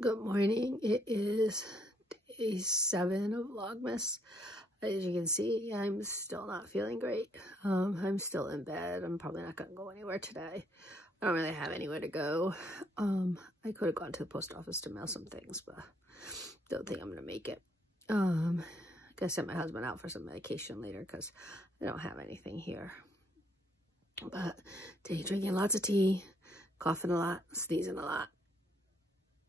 Good morning. It is day 7 of Vlogmas. As you can see, I'm still not feeling great. I'm still in bed. I'm probably not going to go anywhere today. I don't really have anywhere to go. I could have gone to the post office to mail some things, but don't think I'm going to make it. I gotta send my husband out for some medication later because I don't have anything here. But today, drinking lots of tea, coughing a lot, sneezing a lot.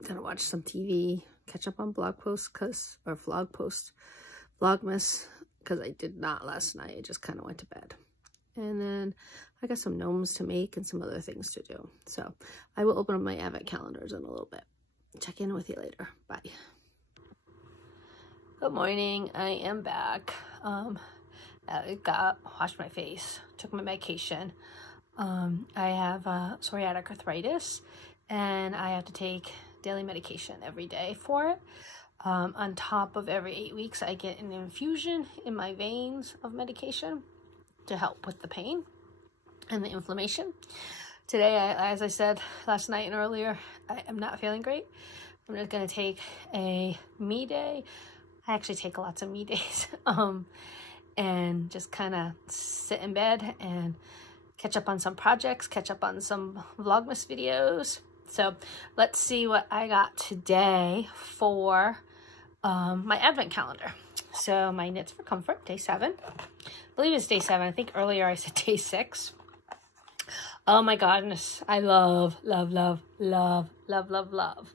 Gonna watch some TV, catch up on Vlogmas, because I did not last night. I just kind of went to bed. And then I got some gnomes to make and some other things to do. So I will open up my advent calendars in a little bit. Check in with you later. Bye. Good morning. I am back. I washed my face, took my medication. I have psoriatic arthritis, and I have to take daily medication every day for it. On top of every 8 weeks, I get an infusion in my veins of medication to help with the pain and the inflammation. Today, as I said last night and earlier, I am not feeling great. I'm just going to take a me day. I actually take lots of me days and just kind of sit in bed and catch up on some projects, catch up on some Vlogmas videos. So let's see what I got today for my advent calendar. So my Knits for Comfort, day 7. I believe it's day 7. I think earlier I said day 6. Oh my goodness. I love, love, love, love, love, love, love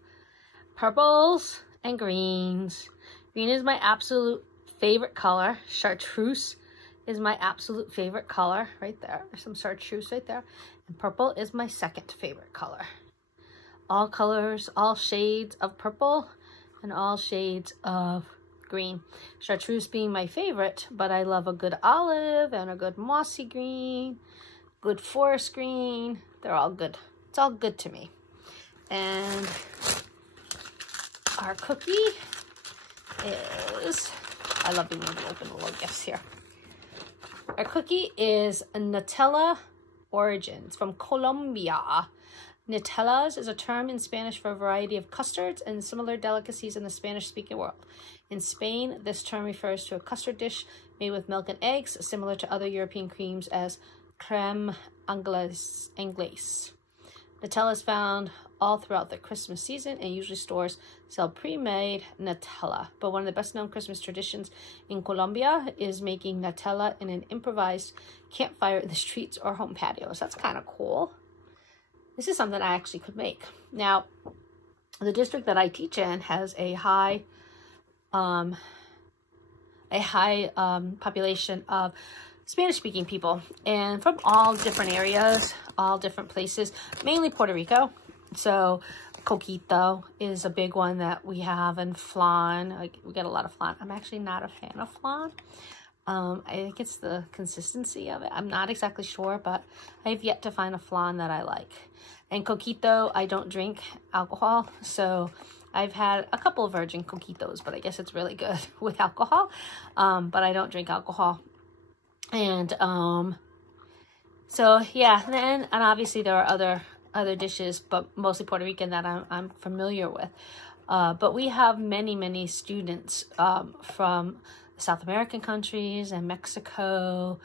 purples and greens. Green is my absolute favorite color. Chartreuse is my absolute favorite color right there. There's some chartreuse right there. And purple is my second favorite color. All colors, all shades of purple, and all shades of green. Chartreuse being my favorite, but I love a good olive and a good mossy green, good forest green. They're all good. It's all good to me. And our cookie is, I love being able to open the little gifts here. Our cookie is a Nutella Origins from Colombia. Nutellas is a term in Spanish for a variety of custards and similar delicacies in the Spanish-speaking world. In Spain, this term refers to a custard dish made with milk and eggs, similar to other European creams as crème anglaise. Nutella is found all throughout the Christmas season, and usually stores sell pre-made Nutella. But one of the best-known Christmas traditions in Colombia is making Nutella in an improvised campfire in the streets or home patios. That's kind of cool. This is something I actually could make. Now, the district that I teach in has a high population of Spanish-speaking people, and from all different areas, all different places, mainly Puerto Rico. So coquito is a big one that we have, and flan. We get a lot of flan. I'm actually not a fan of flan. I think it's the consistency of it. I'm not exactly sure, but I've yet to find a flan that I like. And coquito, I don't drink alcohol, so I've had a couple of virgin coquitos, but I guess it's really good with alcohol. But I don't drink alcohol. And so yeah, and obviously there are other dishes, but mostly Puerto Rican that I'm familiar with. But we have many students from South American countries and Mexico,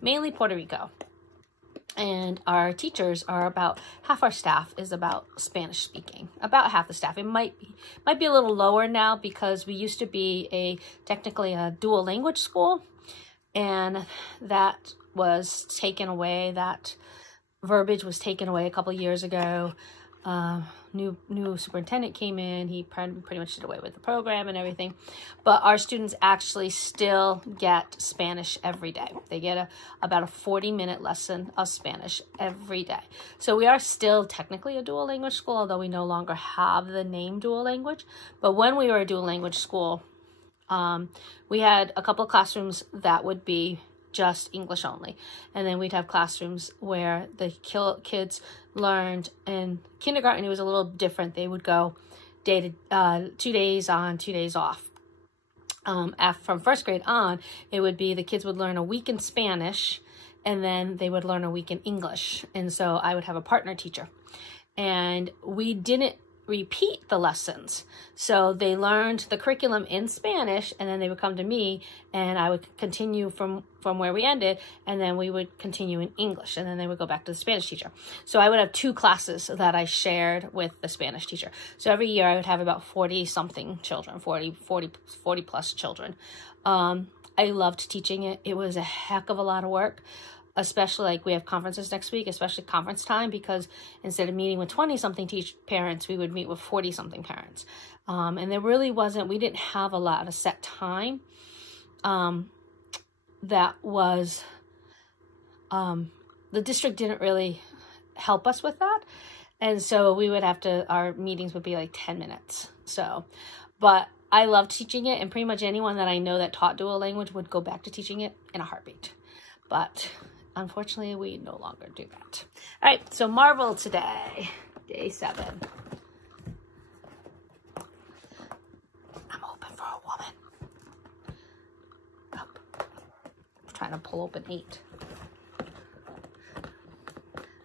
mainly Puerto Rico. And our teachers are about half our staff is about Spanish speaking, about half the staff. It might be a little lower now because we used to be technically a dual language school, and that was taken away. That verbiage was taken away a couple of years ago. New superintendent came in. He pretty much did away with the program and everything. But our students actually still get Spanish every day. They get about a 40-minute lesson of Spanish every day. So we are still technically a dual language school, although we no longer have the name dual language. But when we were a dual language school, we had a couple of classrooms that would be just English only. And then we'd have classrooms where the kids learned in kindergarten. It was a little different. They would go 2 days on, 2 days off. From first grade on, it would be the kids would learn a week in Spanish, and then they would learn a week in English. And so I would have a partner teacher. And we didn't repeat the lessons. So they learned the curriculum in Spanish, and then they would come to me, and I would continue from where we ended, and then we would continue in English, and then they would go back to the Spanish teacher. So I would have 2 classes that I shared with the Spanish teacher. So every year I would have about 40 something children, 40 plus children. I loved teaching it. It was a heck of a lot of work, especially like we have conferences next week, especially conference time, because instead of meeting with 20 something parents, we would meet with 40 something parents. And there really wasn't, we didn't have a lot of set time. That was, the district didn't really help us with that. And so we would have to, our meetings would be like 10 minutes. So, but I loved teaching it, and pretty much anyone that I know that taught dual language would go back to teaching it in a heartbeat. But unfortunately, we no longer do that. All right, so Marvel today, day 7. I'm hoping for a woman. Oh, I'm trying to pull open 8.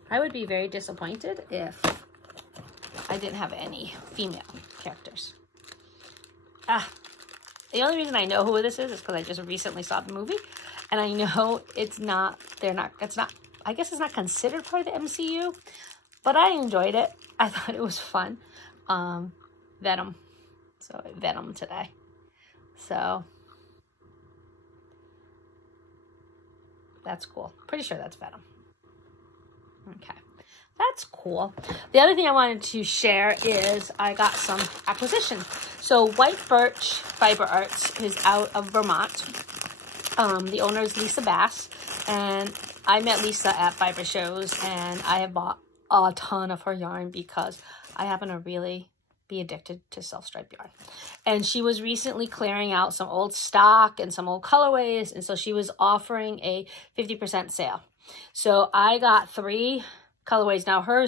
I would be very disappointed if I didn't have any female characters. The only reason I know who this is because I just recently saw the movie, and I know it's not, I guess it's not considered part of the MCU, but I enjoyed it. I thought it was fun. Venom. So Venom today. So that's cool. Pretty sure that's Venom. Okay. That's cool. The other thing I wanted to share is I got some acquisition. So White Birch Fiber Arts is out of Vermont. The owner is Lisa Bass, and I met Lisa at fiber shows, and I have bought a ton of her yarn because I happen to really be addicted to self-stripe yarn. And she was recently clearing out some old stock and some old colorways, and so she was offering a 50% sale. So I got 3 colorways. Now her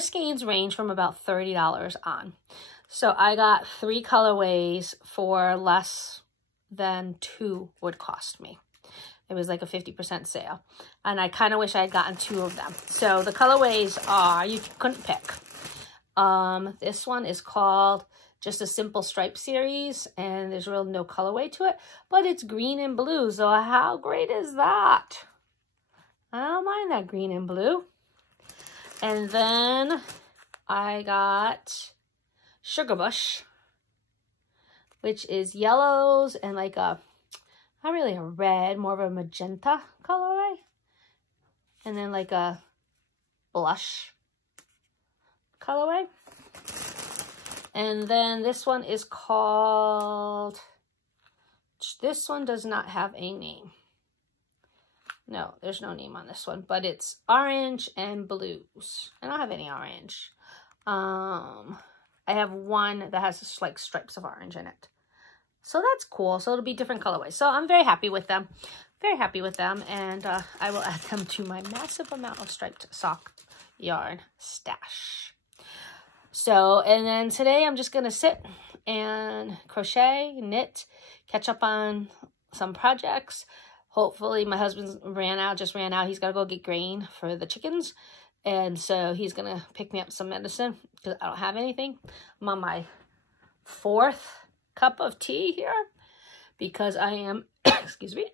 skeins range from about $30 on. So I got 3 colorways for less than 2 would cost me. It was like a 50% sale. And I kind of wish I had gotten 2 of them. So the colorways are, you couldn't pick. This one is called just a simple stripe series, and there's really no colorway to it, but it's green and blue. So how great is that? I don't mind that green and blue. And then I got Sugar Bush, which is yellows and like a, not really a red, more of a magenta colorway. And then like a blush colorway. And then this one is called, this one does not have a name. No, there's no name on this one, but it's orange and blues. I don't have any orange. I have one that has like stripes of orange in it. So that's cool. So it'll be different colorways. So I'm very happy with them. Very happy with them. And I will add them to my massive amount of striped sock yarn stash. So, and then today I'm just going to sit and crochet, knit, catch up on some projects. Hopefully my husband just ran out. He's got to go get grain for the chickens. And so he's going to pick me up some medicine because I don't have anything. I'm on my 4th cup of tea here because I am, excuse me,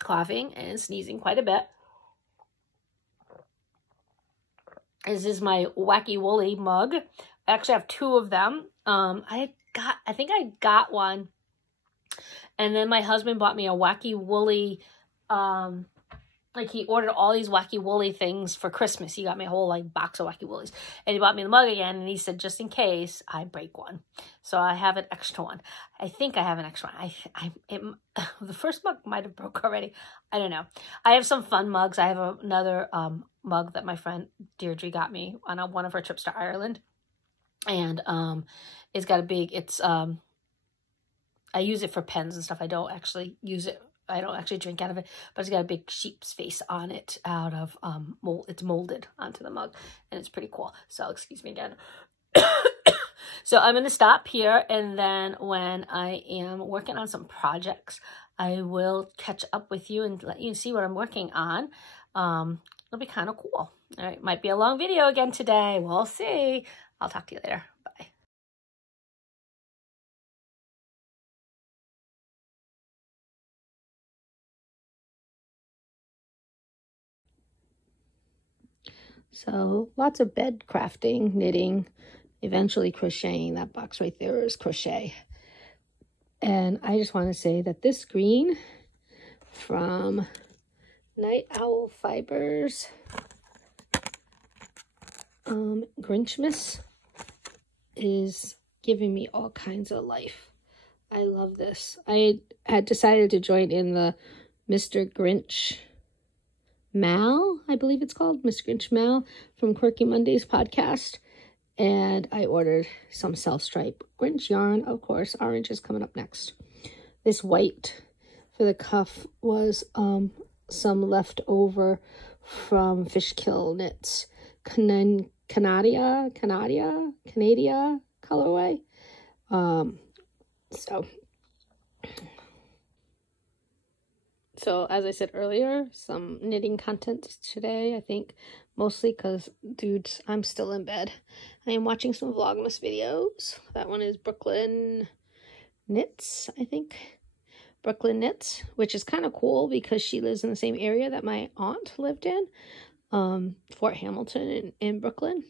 coughing and sneezing quite a bit. This is my Wacky Woolly mug. I actually have 2 of them. I think I got one. And then my husband bought me a Wacky Woolly, like he ordered all these Wacky Woolly things for Christmas. He got me a whole like box of Wacky Woolies. And he bought me the mug again, and he said, just in case I break one. So I have an extra one. I think I have an extra one. The first mug might have broke already. I don't know. I have some fun mugs. I have another mug that my friend Deirdre got me on one of her trips to Ireland. And it's got a big, I use it for pens and stuff. I don't actually use it. I don't actually drink out of it, but it's got a big sheep's face on it out of, it's molded onto the mug, and it's pretty cool. So excuse me again. So I'm going to stop here, and then when I am working on some projects, I will catch up with you and let you see what I'm working on. It'll be kind of cool. All right, might be a long video again today. We'll see. I'll talk to you later. Bye. So lots of bed crafting, knitting, eventually crocheting. That box right there is crochet. And I just want to say that this green from Night Owl Fibers, Grinchmas, is giving me all kinds of life. I love this. I had decided to join in the Mr. Grinch Mal, I believe it's called, Mr. Grinch Mal from Quirky Mondays podcast. And I ordered some self-stripe Grinch yarn, of course. Orange is coming up next. This white for the cuff was some leftover from Fishkill Knits. Canada colorway. So as I said earlier, some knitting content today, I think, mostly because, dudes, I'm still in bed. I am watching some Vlogmas videos. That one is Brooklyn Knits, I think. Brooklyn Knits, which is kind of cool because she lives in the same area that my aunt lived in, Fort Hamilton in Brooklyn.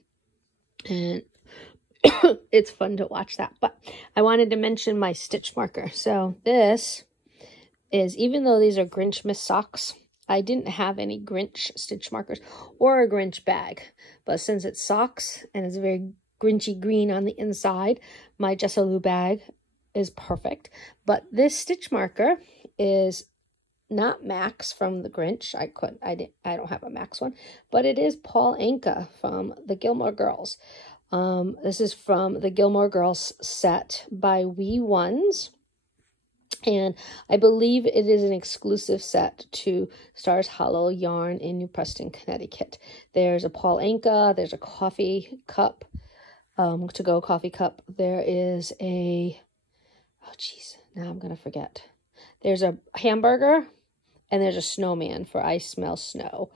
And it's fun to watch that. But I wanted to mention my stitch marker. So this is, even though these are Grinchmas socks, I didn't have any Grinch stitch markers or a Grinch bag. But since it's socks and it's very Grinchy green on the inside, my Jessalou bag is perfect. But this stitch marker is not Max from the Grinch. I don't have a Max one, but it is Paul Anka from the Gilmore Girls. This is from the Gilmore Girls set by Wee Ones. And I believe it is an exclusive set to Stars Hollow Yarn in New Preston, Connecticut. There's a Paul Anka. There's a coffee cup, to-go coffee cup. There is a, oh geez, now I'm going to forget. There's a hamburger, and there's a snowman for I Smell Snow.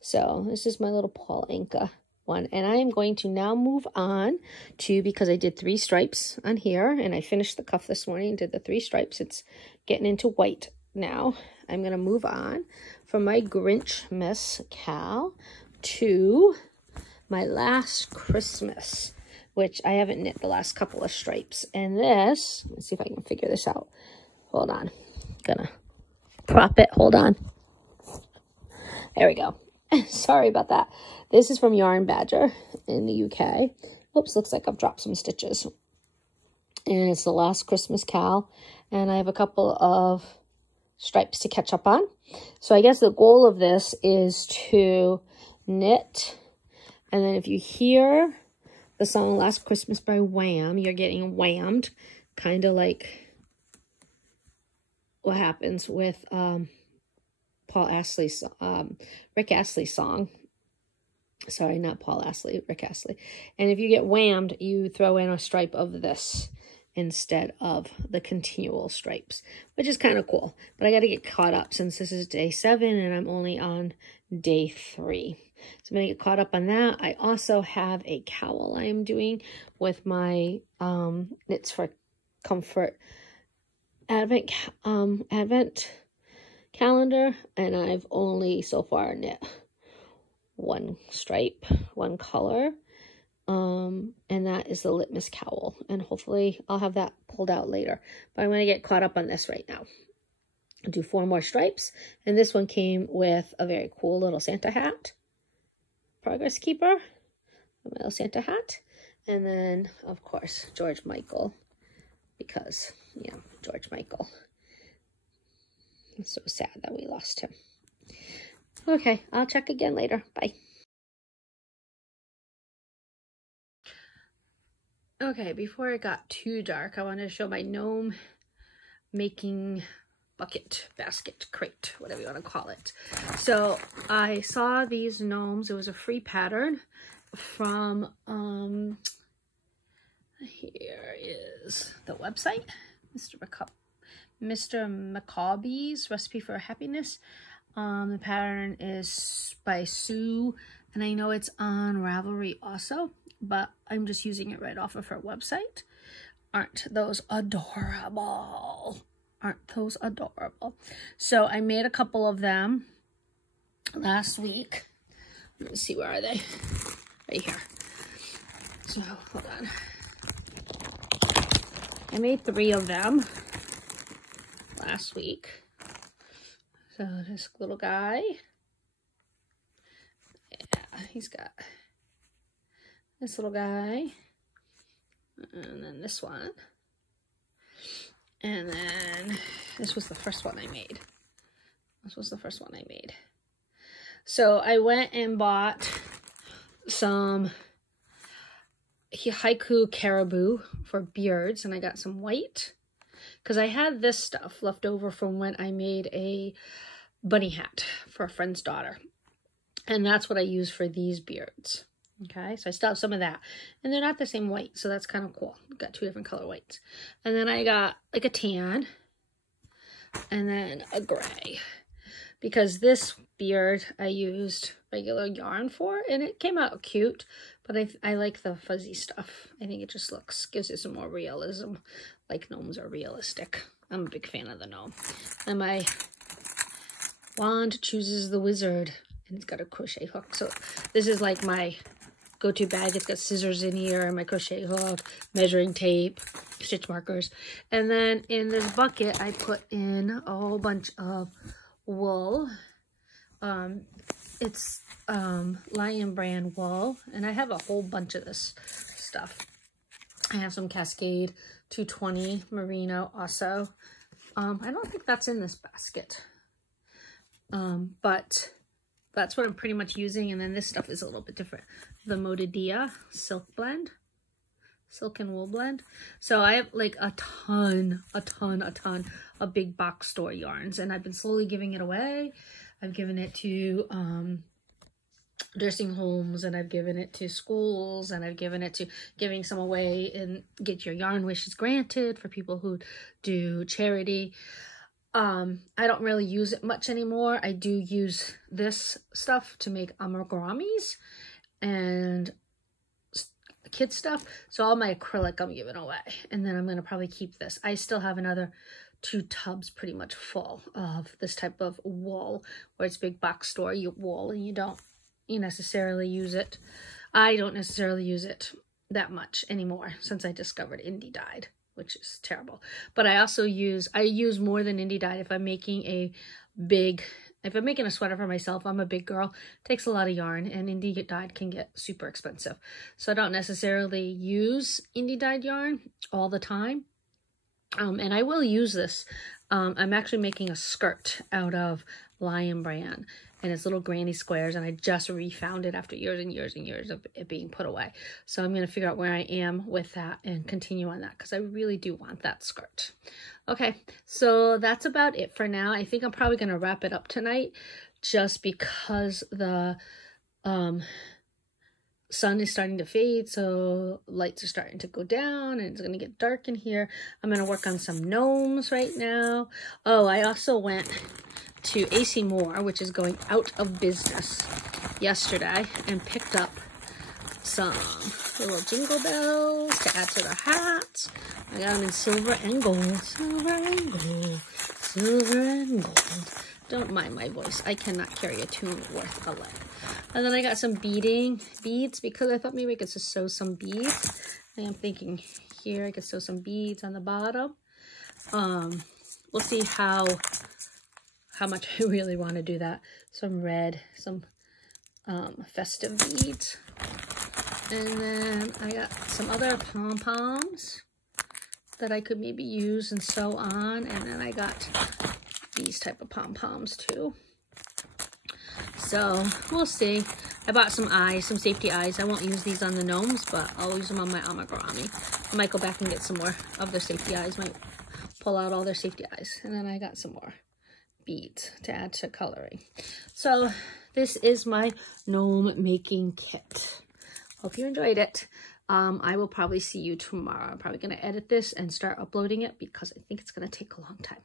So this is my little Paul Anka one. And I am going to now move on to, because I did 3 stripes on here, and I finished the cuff this morning and did the 3 stripes. It's getting into white now. I'm going to move on from my Grinchmas Cal to my Last Christmas, which I haven't knit the last couple of stripes. And this, let's see if I can figure this out. Hold on. Gonna prop it. Hold on. There we go. Sorry about that. This is from Yarn Badger in the UK. Oops, looks like I've dropped some stitches. And it's the Last Christmas Cal. And I have a couple of stripes to catch up on. So I guess the goal of this is to knit. And then if you hear the song Last Christmas by Wham, you're getting whammed. Kind of like what happens with Rick Astley's song. Sorry, not Paul Astley, Rick Astley. And if you get whammed, you throw in a stripe of this instead of the continual stripes, which is kind of cool. But I got to get caught up since this is day 7 and I'm only on day 3. So I'm going to get caught up on that. I also have a cowl I am doing with my Knits for Comfort Advent calendar, and I've only so far knit 1 stripe, 1 color, and that is the Litmus cowl, and hopefully I'll have that pulled out later, but I'm going to get caught up on this right now. I'll do 4 more stripes, and this one came with a very cool little Santa hat, Progress Keeper, my little Santa hat, and then of course George Michael, because, you know, George Michael. I'm so sad that we lost him. Okay, I'll check again later. Bye. Okay, before it got too dark, I wanted to show my gnome making bucket, basket, crate, whatever you want to call it. So I saw these gnomes. It was a free pattern from, here is the website, Mr. McCabe's Recipe for Happiness. The pattern is by Sue, and I know it's on Ravelry also, but I'm just using it right off of her website. Aren't those adorable? Aren't those adorable? So I made a couple of them last week. Let's see, where are they? Right here. So hold on. I made 3 of them last week. So this little guy. Yeah, he's got this little guy. And then this one. And then this was the first one I made. This was the first one I made. So I went and bought some haiku caribou for beards, and I got some white because I had this stuff left over from when I made a bunny hat for a friend's daughter, and that's what I use for these beards. Okay, so I still have some of that, and they're not the same white, so that's kind of cool. I've got 2 different color whites, and then I got like a tan and then a gray, because this beard I used regular yarn for, and it came out cute, but I like the fuzzy stuff. I think it just gives it some more realism, like gnomes are realistic. I'm a big fan of the gnome. And my wand chooses the wizard, and it's got a crochet hook. So this is like my go-to bag. It's got scissors in here, my crochet hook, measuring tape, stitch markers. And then in this bucket, I put in a whole bunch of wool. It's Lion brand wool, and I have a whole bunch of this stuff. I have some Cascade 220 merino also. I don't think that's in this basket, but that's what I'm pretty much using. And then this stuff is a little bit different. The Modadia silk blend, silk and wool blend. So I have like a ton of big box store yarns, and I've been slowly giving it away. I've given it to nursing homes, and I've given it to schools, and I've given it to giving some away and get your yarn wishes granted for people who do charity. I don't really use it much anymore. I do use this stuff to make amiguramis and kid stuff. So all my acrylic I'm giving away, and then I'm going to probably keep this. I still have another 2 tubs pretty much full of this type of wool, where it's big box store wool, and you necessarily use it. I don't necessarily use it that much anymore since I discovered indie dyed, which is terrible. But I also use more than indie dyed if I'm making if I'm making a sweater for myself. I'm a big girl, it takes a lot of yarn, and indie dyed can get super expensive. So I don't necessarily use indie dyed yarn all the time. And I will use this. I'm actually making a skirt out of Lion brand, and it's little granny squares, and I just refound it after years and years and years of it being put away. So I'm going to figure out where I am with that and continue on that, because I really do want that skirt. Okay, so that's about it for now. I think I'm probably going to wrap it up tonight, just because the sun is starting to fade, so lights are starting to go down, and it's going to get dark in here. I'm going to work on some gnomes right now. Oh, I also went to AC Moore, which is going out of business, yesterday, and picked up some little jingle bells to add to the hats. I got them in silver and gold. Silver and gold. Silver and gold. Don't mind my voice. I cannot carry a tune worth a lick. And then I got some beads, because I thought maybe I could just sew some beads. I am thinking here I could sew some beads on the bottom. We'll see how much I really want to do that. Some red, some festive beads. And then I got some other pom-poms that I could maybe use and sew on. And then I got these type of pom-poms too. So we'll see. I bought some eyes, some safety eyes. I won't use these on the gnomes, but I'll use them on my amigurumi. I might go back and get some more of their safety eyes. Might pull out all their safety eyes. And then I got some more beads to add to coloring. So this is my gnome making kit. Hope you enjoyed it. I will probably see you tomorrow. I'm probably going to edit this and start uploading it, because I think it's going to take a long time.